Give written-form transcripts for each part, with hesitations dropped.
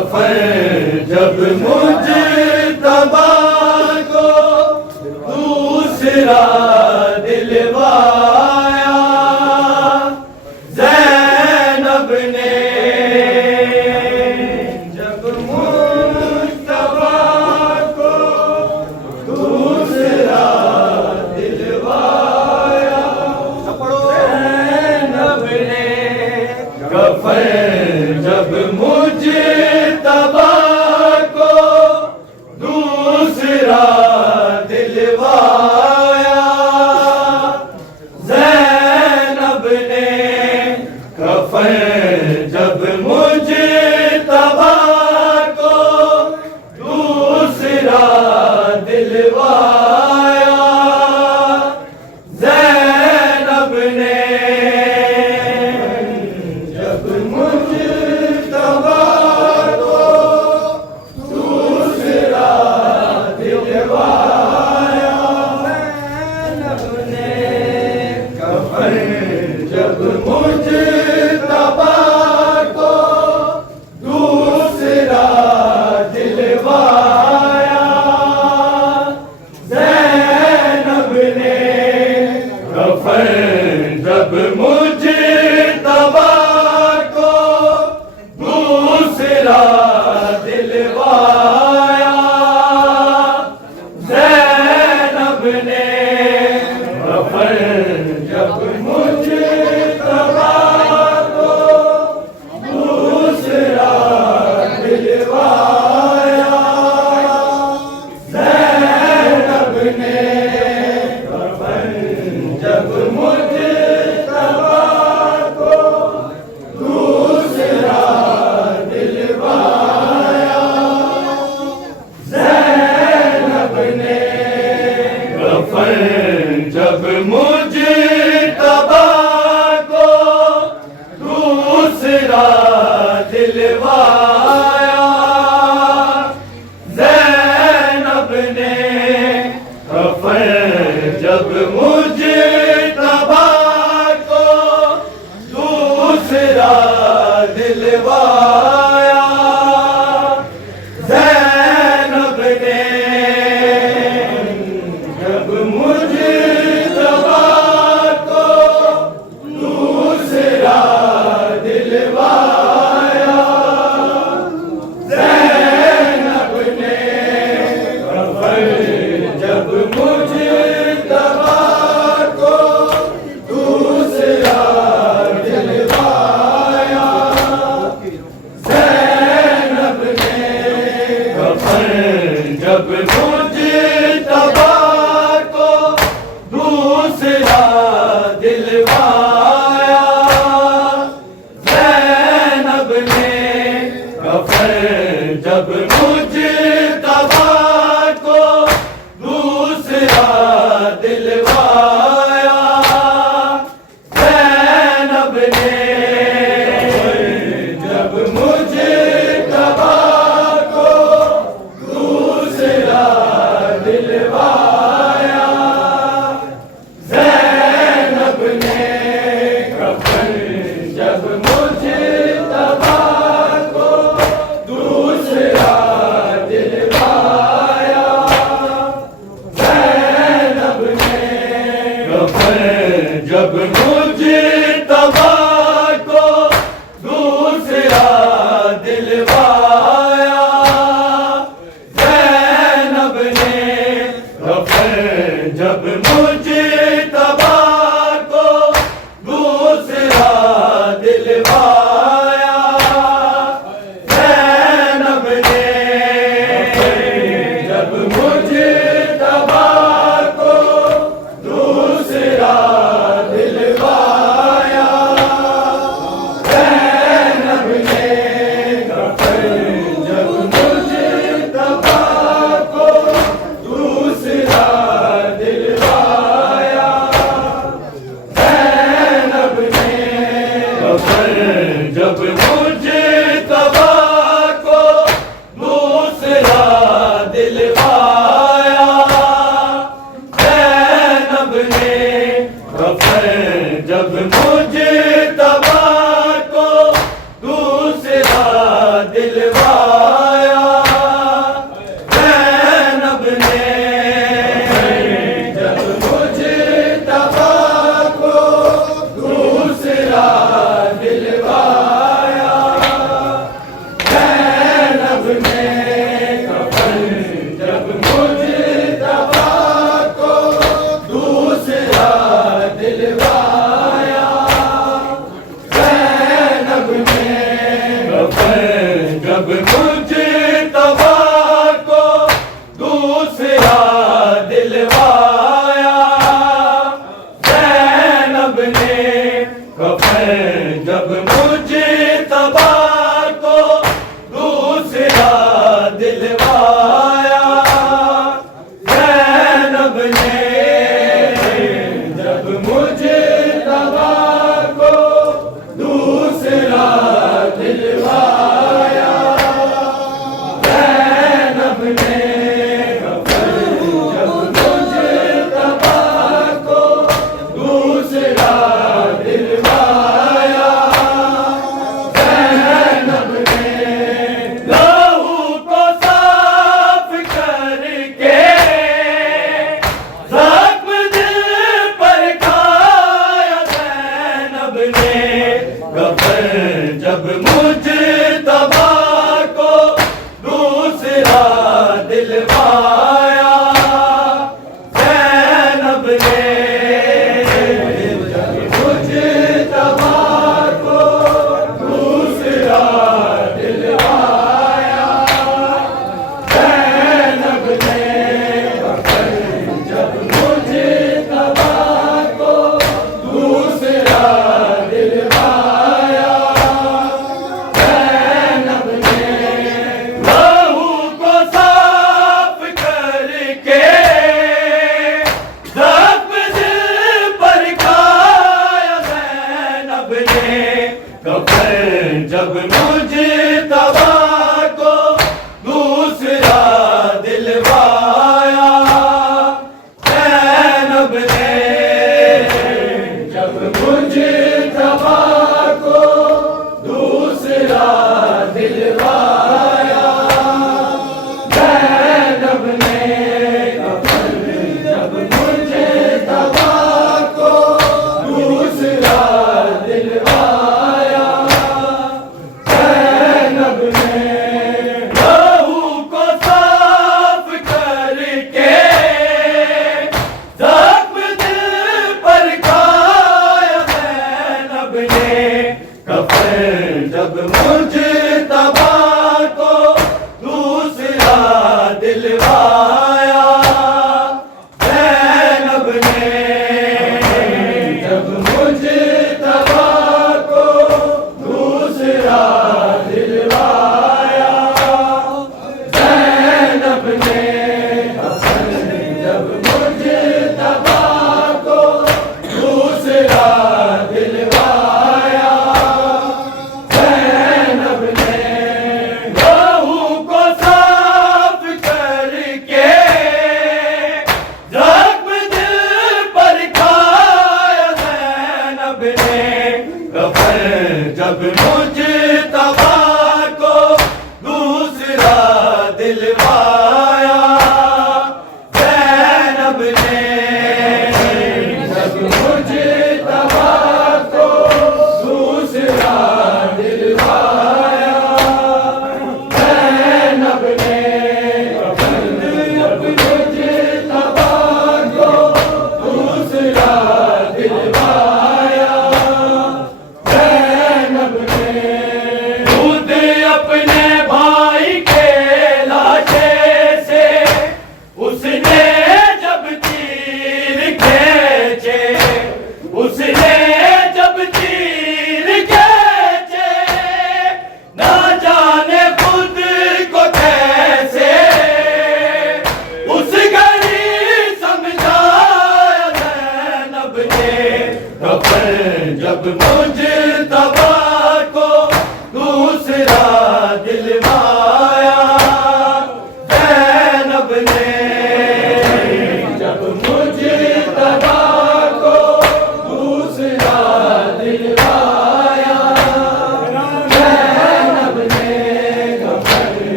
कफन जब मुझतबा को दूसरा दिलवाया ज़ैनब ने, जब मुझतबा को दूसरा दिलवाया ज़ैनब ने, कफन जब मुझतबा को दूसरा दिलवाया ज़ैनब ने, कफन जब मुझतबा को दूसरा दिलवाया ज़ैनब ने, जब मुझतबा को दूसरा दिलवाया ज़ैनब ने, कफन जब मुझतबा को दूसरा दिलवाया ज़ैनब ने, कफन जब मुझतबा को दूसरा दिलवाया ज़ैनब ने, कफन जब मुझतबा को दूसरा दिलवाया ज़ैनब ने, कफन जब मुझतबा को दूसरा दिलवाया ज़ैनब ने, कफन जब मुझतबा को दूसरा दिलवाया ज़ैनब ने, कफन जब मुझतबा को दूसरा दिलवाया ज़ैनब ने, जब मुझतबा को दूसरा दिलवाया ज़ैनब ने, कफन जब मुझतबा को दूसरा दिलवाया ज़ैनब ने, कफन जब मुझतबा को दूसरा दिलवाया ज़ैनब ने, कफन जब मुझतबा को दूसरा दिलवाया ज़ैनब ने, जब मुझतबा को दूसरा दिलवाया ज़ैनब ने, कफन जब मुझतबा को दूसरा ने कफन जब मुझतबा को दूसरा दिलवाया, ज़ैनब ने कफन जब मुझतबा को दूसरा दिलवाया, ज़ैनब ने कफन जब मुझतबा को दूसरा दिलवाया, ज़ैनब ने जब मुझतबा को दूसरा दिलवाया।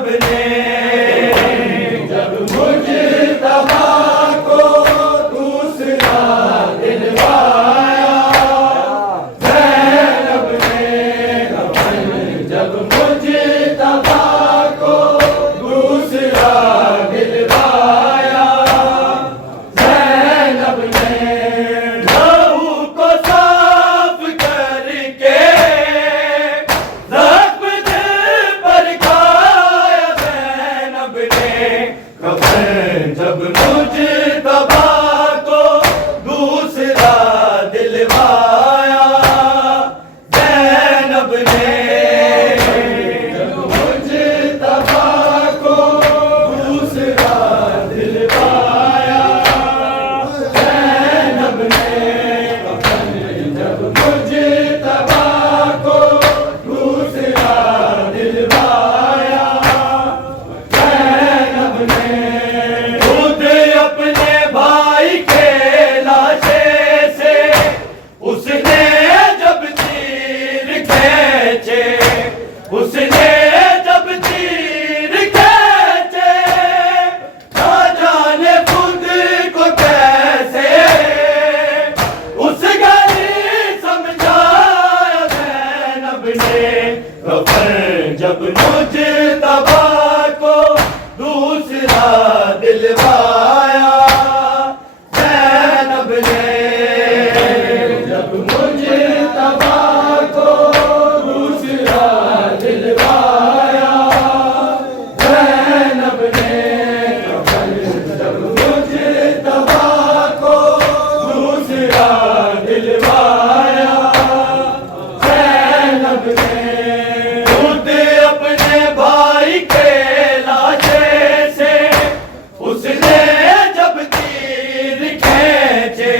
ज़ैनब ने जब मुज्तबा को दूसरा दिलवाया, ज़ैनब ने जब मुज्तबा को दूसरा दिलवाया, ज़ैनब ने लहू को साफ करके ज़ख्म दिल पर खाया, ज़ैनब ने कफ़न जब मुज्तबा को दूसरा दिलवाया, ज़ैनब ने जब मुज्तबा को दूसरा दिलवाया, ज़ैनब ने कफ़न जब मुज्तबा को दूसरा दिलवाया, ज़ैनब ने खुद अपने भाई के लाशे से उसने जब तीर खींचे, उसने जब तीर खींचे, ना जाने खुद को कैसे उस घड़ी समझाया, ज़ैनब ने कफ़न जब मुज्तबा को दूसरा दिलवाया, ज़ैनब ने जब मुज्तबा को दूसरा दिलवाया, ज़ैनब ने कफ़न जब मुज्तबा को दूसरा दिलवाया, ज़ैनब ने खुद अपने भाई के लाशे से उसने जब तीर खींचे,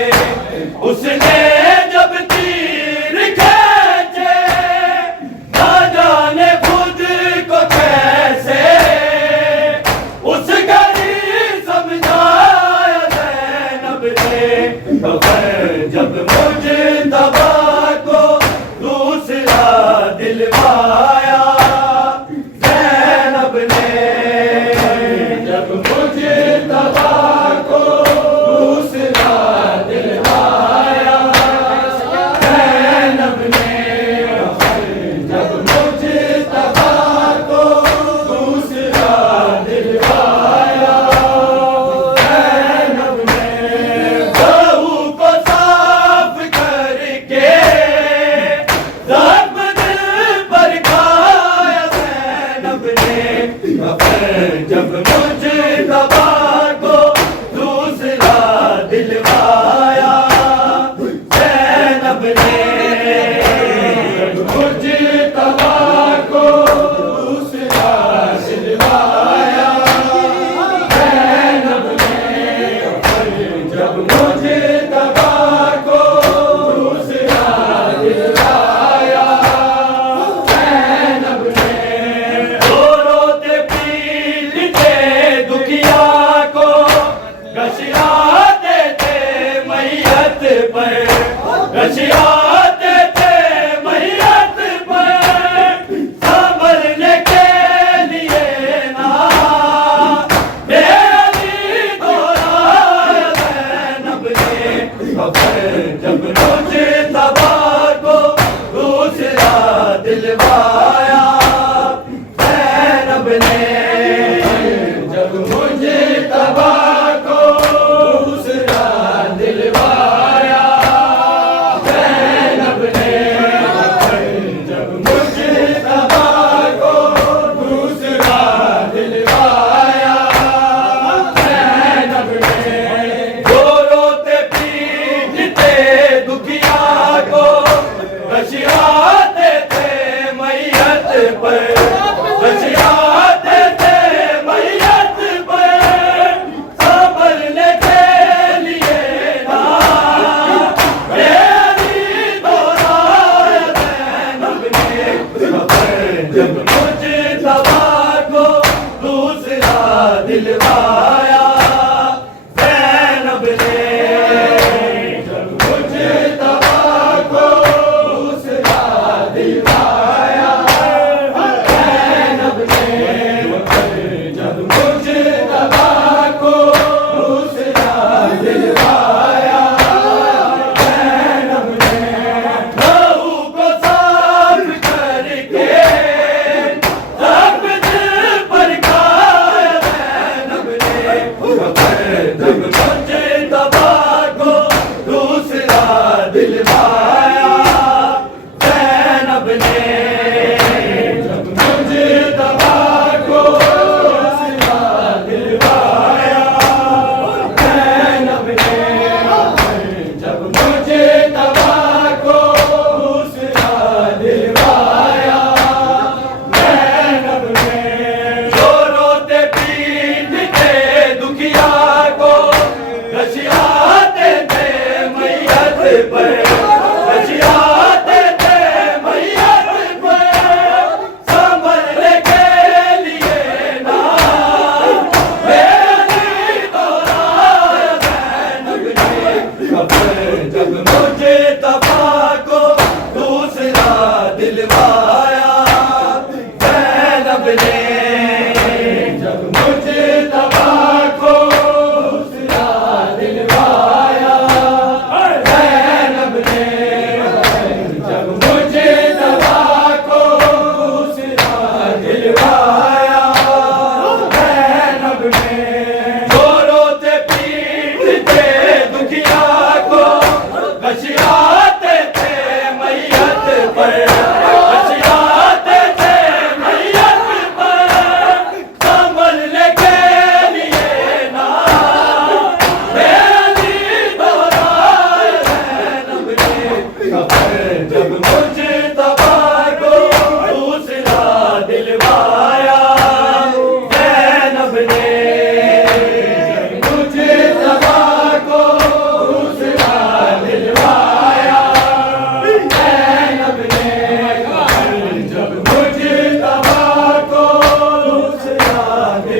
उसने जब तीर खींचे, ना जाने खुद को कैसे उस घड़ी समझाया, ज़ैनब ने कफ़न जब मुज्तबा को दूसरा दिलवाया, ज़ैनब ने जब मुज्तबा को दूसरा दिलवाया, ज़ैनब ने जब मुज्तबा को दूसरा दिलवाया, ज़ैनब ने लहू को साफ करके ज़ख्म दिल पर खाया, ज़ैनब ने कफ़न जब मुज्तबा को दूसरा दिलवाया, ज़ैनब ने जब मुज्तबा को दूसरा दिलवाया, ज़ैनब ने कफ़न जब मुज्तबा को दूसरा दिलवाया, ज़ैनब ने रो रोते पीलते दुखिया को घसियाते थे मैयत पर, घसियाते थे मैयत पर, संभलने के लिए ना मेरी दोहराया, ज़ैनब ने कफ़न जब मुज्तबा को दूसरा दिलवाया, ज़ैनब ने जब मुज्तबा को दूसरा दिलवाया, ज़ैनब ने जब मुज्तबा को दूसरा दिलवाया, ज़ैनब ने रो रोते पीटते दुखिया को घसियाते थे मैयत पर, घसियाते थे मैयत पर, संभलने के लिए ना मेरी दोहराया, ज़ैनब ने कफ़न जब मुज्तबा को दूसरा दिलवाया, ज़ैनब ने जब मुज्तबा को दूसरा दिलवाया, ज़ैनब ने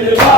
दिलवाया